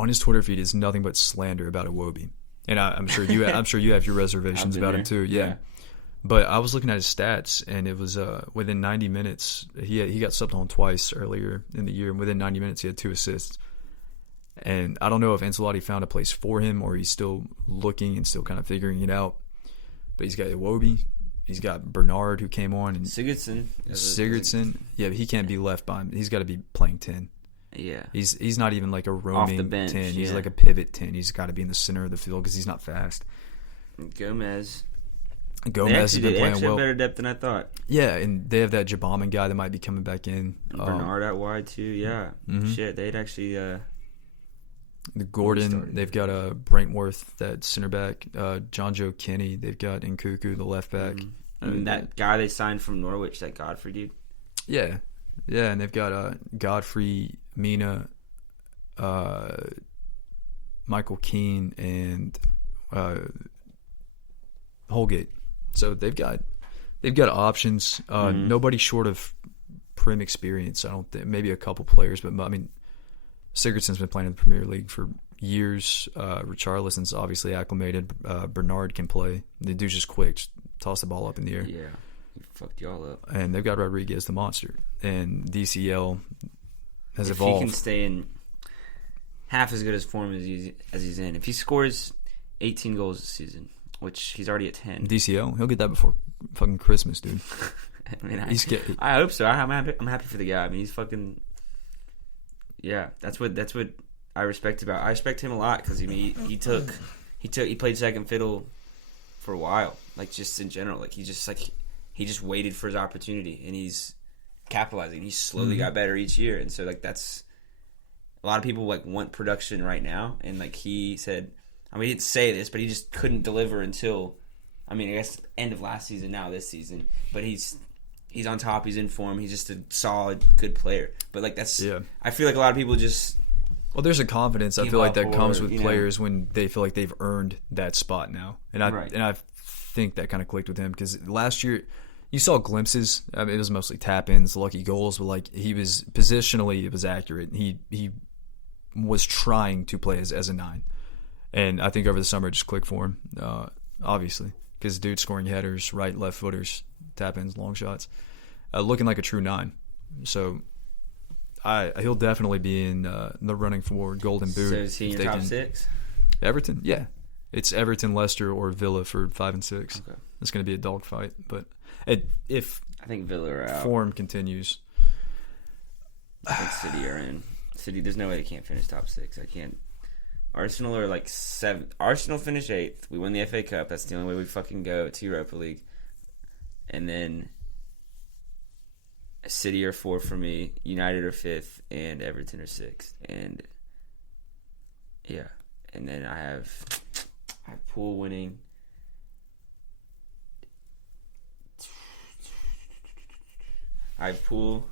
on his Twitter feed is nothing but slander about Iwobi. And I'm sure you have your reservations about him too. Yeah. But I was looking at his stats, and it was within 90 minutes. He got subbed on twice earlier in the year, and within 90 minutes he had 2 assists. And I don't know if Ancelotti found a place for him or he's still looking and still kind of figuring it out. But he's got Iwobi, he's got Bernard who came on, and Sigurdsson. Yeah, but he can't be left by him. He's got to be playing 10. Yeah, he's not even like a roaming off the bench, 10. He's like a pivot 10. He's got to be in the center of the field because he's not fast. Gomez has been playing well. Have better depth than I thought. Yeah, and they have that Jabaman guy that might be coming back in. And Bernard out wide too. Yeah, shit, they'd actually. The Gordon, they've got Brentworth, that center back. John Joe Kenny, they've got Nkuku, the left back. And that guy they signed from Norwich, that Godfrey dude. Yeah, and they've got Godfrey, Mina, Michael Keane, and Holgate. So they've got options. Nobody short of Prem experience. I don't think. Maybe a couple players, but I mean, Sigurdsson's been playing in the Premier League for years. Richarlison's obviously acclimated. Bernard can play. The dude's just quick. Just toss the ball up in the air. Yeah, he fucked y'all up. And they've got Rodriguez, the monster. And DCL has if evolved. He can stay in half as good as form as he's in. If he scores 18 goals this season, which he's already at 10. DCL, he'll get that before fucking Christmas, dude. I mean, I hope so. I'm happy for the guy. I mean, he's fucking. Yeah, that's what I respect about. I respect him a lot because I mean he played second fiddle for a while, like just in general. Like he just waited for his opportunity and he's capitalizing. He slowly got better each year, and so like that's a lot of people like want production right now, and like he said. I mean, he didn't say this, but he just couldn't deliver until, I mean, I guess end of last season, now this season. But he's on top. He's in form. He's just a solid, good player. But like that's, I feel like a lot of people just. Well, there's a confidence I feel like that comes with players when they feel like they've earned that spot now, and I think that kind of clicked with him because last year you saw glimpses. I mean, it was mostly tap-ins, lucky goals, but like he was positionally, it was accurate. He was trying to play as a 9. And I think over the summer it just clicked for him, obviously, because dude's scoring headers, right, left footers, tap-ins, long shots, looking like a true 9. So he'll definitely be in the running for Golden Boot. So is he in your top 6? Everton, yeah. It's Everton, Leicester, or Villa for 5 and 6. Okay. It's going to be a dogfight. But if I think Villa are out. Form continues. I think City are in. City, there's no way they can't finish top 6. I can't. Arsenal are like 7th. Arsenal finish 8th. We win the FA Cup. That's the only way we fucking go to Europa League. And then City are 4th for me. United are 5th, and Everton are 6th. And yeah, and then I have Pool winning. I have Pool.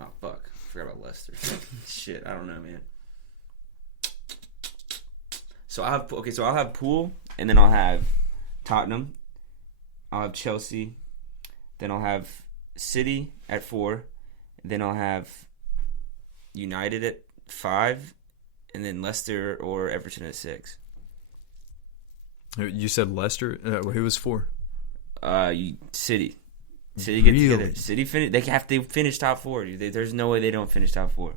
Oh fuck! I forgot about Leicester. Shit, I don't know, man. So I'll have Pool, and then I'll have Tottenham. I'll have Chelsea. Then I'll have City at 4. Then I'll have United at 5, and then Leicester or Everton at 6. You said Leicester. Who was 4? City. City get together. City finish. They have to finish top 4. There's no way they don't finish top 4.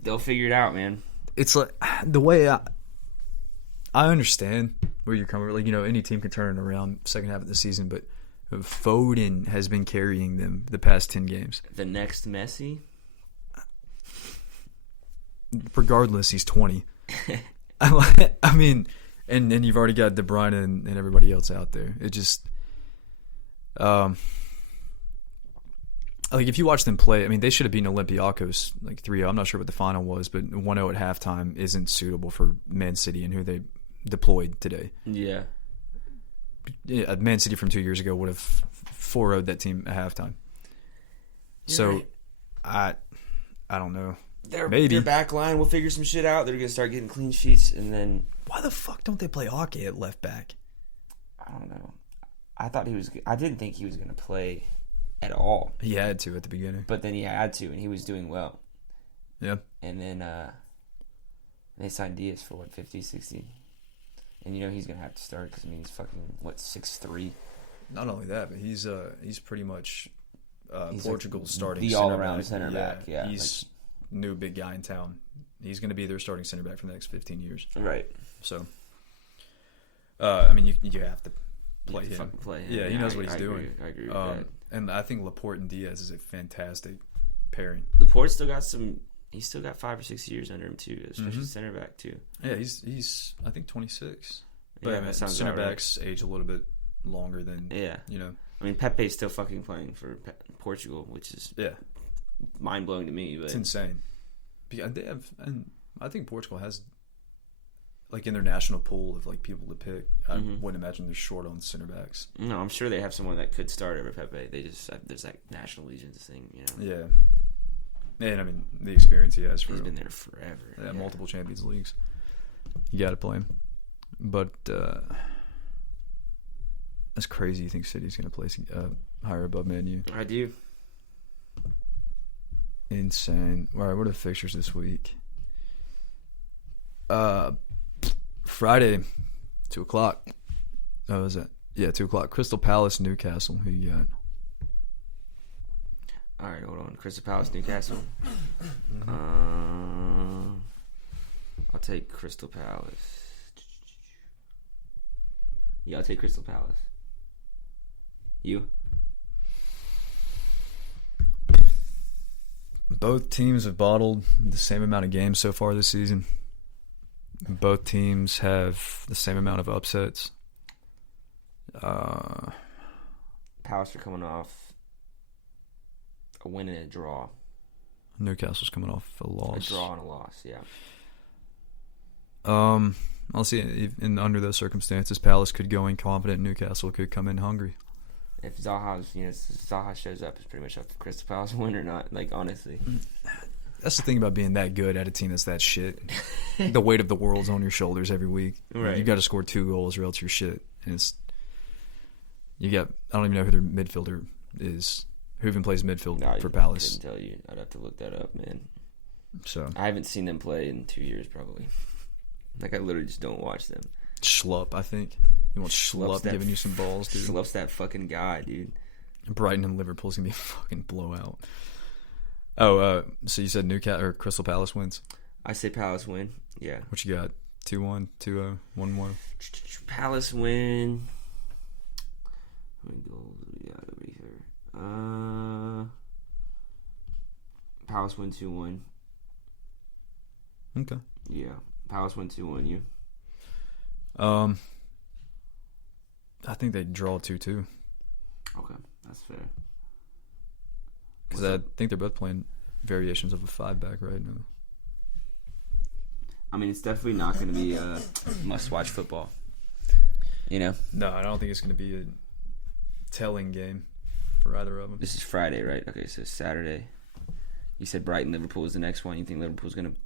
They'll figure it out, man. It's like the way I understand where you're coming from. Like, you know, any team can turn it around second half of the season, but Foden has been carrying them the past 10 games. The next Messi? Regardless, he's 20. I mean, and you've already got De Bruyne and everybody else out there. It just like if you watch them play, I mean, they should have beaten Olympiacos like 3-0. I'm not sure what the final was, but 1-0 at halftime isn't suitable for Man City and who they deployed today. Yeah. Man City from 2 years ago would have 4-0'd that team at halftime. You're right. I don't know. Maybe their back line will figure some shit out. They're gonna start getting clean sheets, and then why the fuck don't they play Ake at left back? I don't know. I didn't think he was gonna play at all. He had to at the beginning, but then he had to, and he was doing well. Yeah. And then they signed Diaz for, what, 50, 60? And he's going to have to start because, he's fucking, 6'3"? Not only that, but he's pretty much Portugal's starting the all-around center back. Yeah. He's new big guy in town. He's going to be their starting center back for the next 15 years. Right. So, you have to play him. Play him. Yeah, he knows what he's doing. I agree with that. And I think Laporte and Diaz is a fantastic pairing. Laporte still got he's still got 5 or 6 years under him too, especially center back too. Yeah, he's I think 26. But that sounds center backs age a little bit longer than Pepe's still fucking playing for Portugal, which is mind blowing to me. But it's insane. They have, and I think Portugal has in their national pool of people to pick. I wouldn't imagine they're short on center backs. No, I'm sure they have someone that could start over Pepe. They just there's that national allegiance thing, Yeah. And the experience he has he's been there forever. Yeah, multiple Champions Leagues. You got to play him. But that's crazy. You think City's going to place higher above Man U? I do. Insane. All right, what are the fixtures this week? Friday, 2:00. Oh, is that? Yeah, 2:00. Crystal Palace, Newcastle. Who you got? All right, hold on. Crystal Palace, Newcastle. I'll take Crystal Palace. Yeah, I'll take Crystal Palace. You? Both teams have bottled the same amount of games so far this season. Both teams have the same amount of upsets. Palace are coming off a win and a draw. Newcastle's coming off a loss. A draw and a loss, yeah. I'll see. Under those circumstances, Palace could go in confident. Newcastle could come in hungry. If Zaha shows up, it's pretty much up to Crystal Palace win or not. Honestly, that's the thing about being that good at a team that's that shit. The weight of the world's on your shoulders every week. Right. You got to score 2 goals or else you're shit. And I don't even know who their midfielder is. Who even plays midfield for Palace? I couldn't tell you. I'd have to look that up, man. So I haven't seen them play in 2 years, probably. I literally just don't watch them. Schlupp, I think. You want Schlupp giving you some balls, dude? Schlupp's that fucking guy, dude. Brighton and Liverpool's gonna be a fucking blowout. Oh, so you said Newcastle or Crystal Palace wins? I say Palace win. Yeah. What you got? 2-1, 2-0, 1-1. Palace win. How many goals do we got over here? Palace win 2-1. Okay. Yeah. Palace win 2-1. You? I think they draw 2-2. Okay, that's fair. Because I think they're both playing variations of a 5-back right now. It's definitely not going to be a must-watch football. No, I don't think it's going to be a telling game for either of them. This is Friday, right? Okay, so Saturday. You said Brighton, Liverpool is the next one. You think Liverpool's going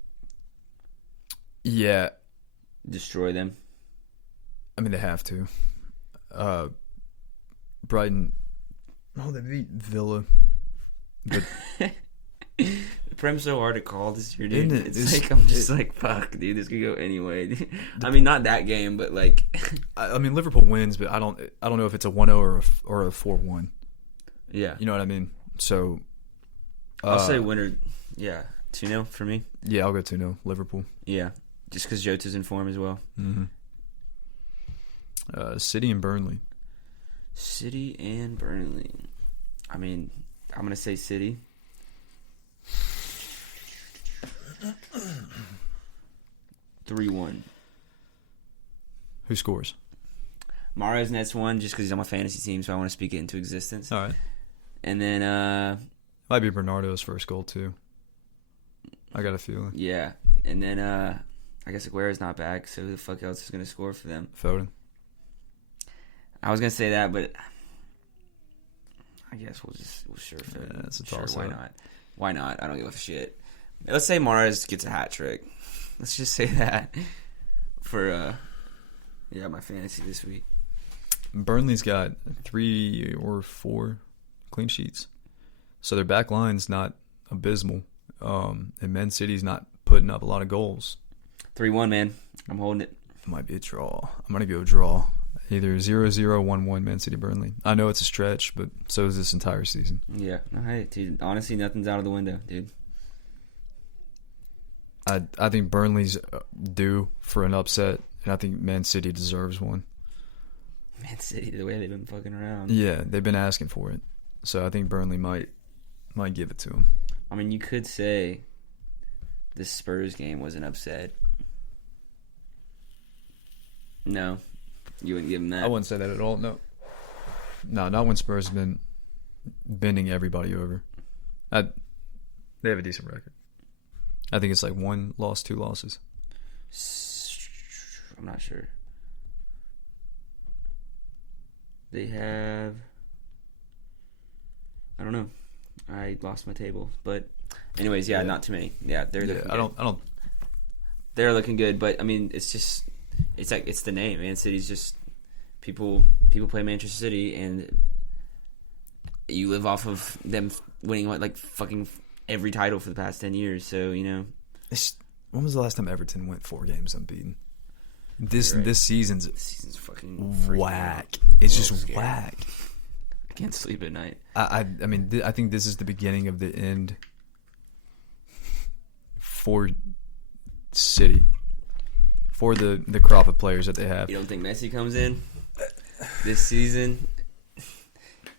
to destroy them? They have to. Brighton, they beat Villa. But Prem's so hard to call this year, dude. I'm just fuck, dude. This could go anyway. Not that game, but Liverpool wins, but I don't know if it's a 1-0 or a 4-1. Yeah, you know what I mean. So I'll say winner. Yeah, 2-0 for me. Yeah, I'll go 2-0 Liverpool. Yeah, just because Jota's in form as well. Mm-hmm. City and Burnley. City and Burnley. I'm gonna say City. 3-1. Who scores? Mahrez nets one just because he's on my fantasy team, so I want to speak it into existence. All right. And then might be Bernardo's first goal too. I got a feeling. Yeah, and then I guess Aguero's not back, so who the fuck else is gonna score for them? Foden. I was gonna say that, but I guess we'll sure. Yeah, that's a toss. Why not? Why not? I don't give a shit. Let's say Mahrez gets a hat trick. Let's just say that for my fantasy this week. Burnley's got 3 or 4 clean sheets, so their back line's not abysmal. And Man City's not putting up a lot of goals. 3-1, man. I'm holding it. It might be a draw. I'm going to go draw. Either 0-0, 1-1 Man City Burnley. I know it's a stretch, but so is this entire season. Yeah. No, hey, dude, honestly, nothing's out of the window, dude. I think Burnley's due for an upset, and I think Man City deserves one. Man City, the way they've been fucking around. Yeah, they've been asking for it. So I think Burnley might give it to them. I mean, you could say the Spurs game was an upset. No, you wouldn't give them that. I wouldn't say that at all. No, not when Spurs have been bending everybody over. They have a decent record. I think it's like 1 loss, 2 losses. I'm not sure. They have... I don't know. I lost my table. But anyways, yeah, not too many. Yeah, they're looking good. I don't... They're looking good, but I mean, it's just... It's like, it's the name. Man City's just... People play Manchester City, and you live off of them winning, fucking every title for the past 10 years, so, you know. When was the last time Everton went 4 games unbeaten? This season's fucking whack. It's just scary. Whack. I can't sleep at night. I mean, I think this is the beginning of the end for City, for the crop of players that they have. You don't think Messi comes in this season?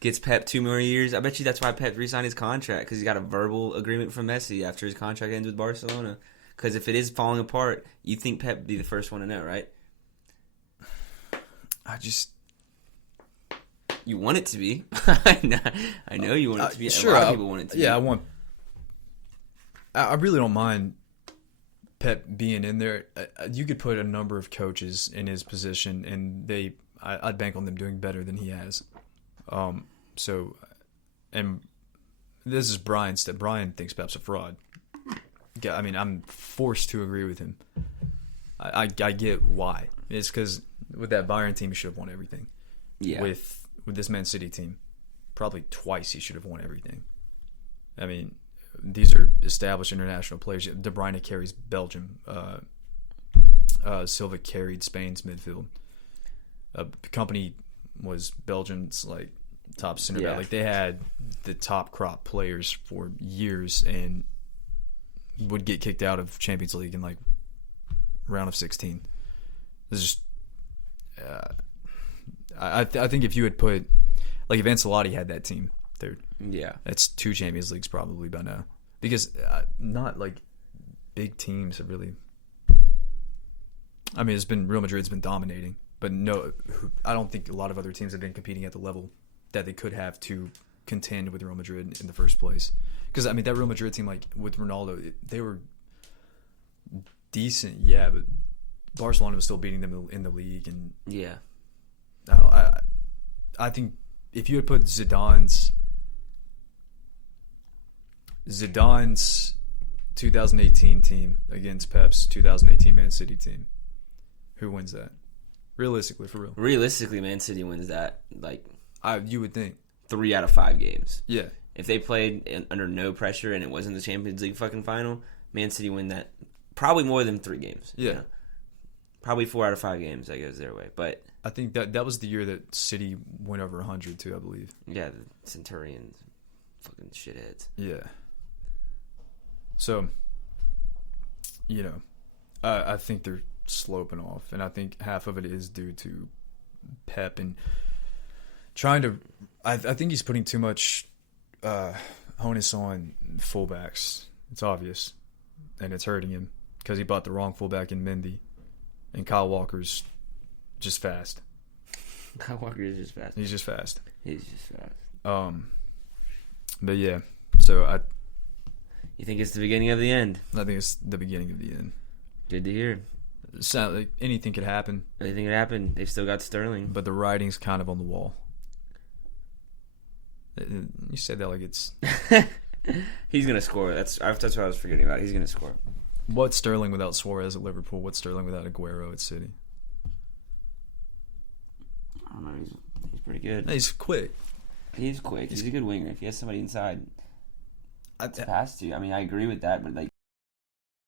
Gets Pep 2 more years. I bet you that's why Pep re-signed his contract, because he's got a verbal agreement from Messi after his contract ends with Barcelona. Because if it is falling apart, you think Pep would be the first one to know, right? You want it to be. I know you want it to be. Sure, a lot of people want it to be. Yeah, I really don't mind Pep being in there. You could put a number of coaches in his position, and I'd bank on them doing better than he has. So, and this is Brian's step. Brian thinks Pep's a fraud. I mean, I'm forced to agree with him. I get why. It's because with that Bayern team, he should have won everything. Yeah. With this Man City team, probably twice he should have won everything. I mean, these are established international players. De Bruyne carries Belgium. Silva carried Spain's midfield. Company was Belgium's top center back. They had the top crop players for years and would get kicked out of Champions League in round of 16. It's just I think if you had put if Ancelotti had that team, dude, that's 2 Champions Leagues probably by now, because not big teams have really. I mean, it's been Real Madrid's been dominating, but no, I don't think a lot of other teams have been competing at the level that they could have to contend with Real Madrid in the first place. Because I mean, that Real Madrid team, with Ronaldo, they were decent, but Barcelona was still beating them in the league, and I think if you had put Zidane's 2018 team against Pep's 2018 Man City team, who wins that? Realistically, for real. Realistically, Man City wins that. You would think 3 out of 5 games. Yeah. If they played under no pressure and it wasn't the Champions League fucking final, Man City win that probably more than 3 games. Yeah. You know? Probably 4 out of 5 games that goes their way. But I think that was the year that City went over 100 too, I believe. Yeah, the Centurions, fucking shitheads. Yeah. So, I think they're sloping off, and I think half of it is due to Pep and trying to. I think he's putting too much onus on fullbacks. It's obvious, and it's hurting him because he bought the wrong fullback in Mendy, and Kyle Walker's just fast. Kyle Walker is just fast. He's just fast. He's just fast. But yeah, so You think it's the beginning of the end? I think it's the beginning of the end. Good to hear. Sound like anything could happen. Anything could happen. They've still got Sterling. But the writing's kind of on the wall. You said that like it's... He's going to score. That's what I was forgetting about. He's going to score. What's Sterling without Suarez at Liverpool? What's Sterling without Aguero at City? I don't know. He's pretty good. He's quick. He's quick. He's a good winger. If he has somebody inside... It's past to. I mean, I agree with that, but like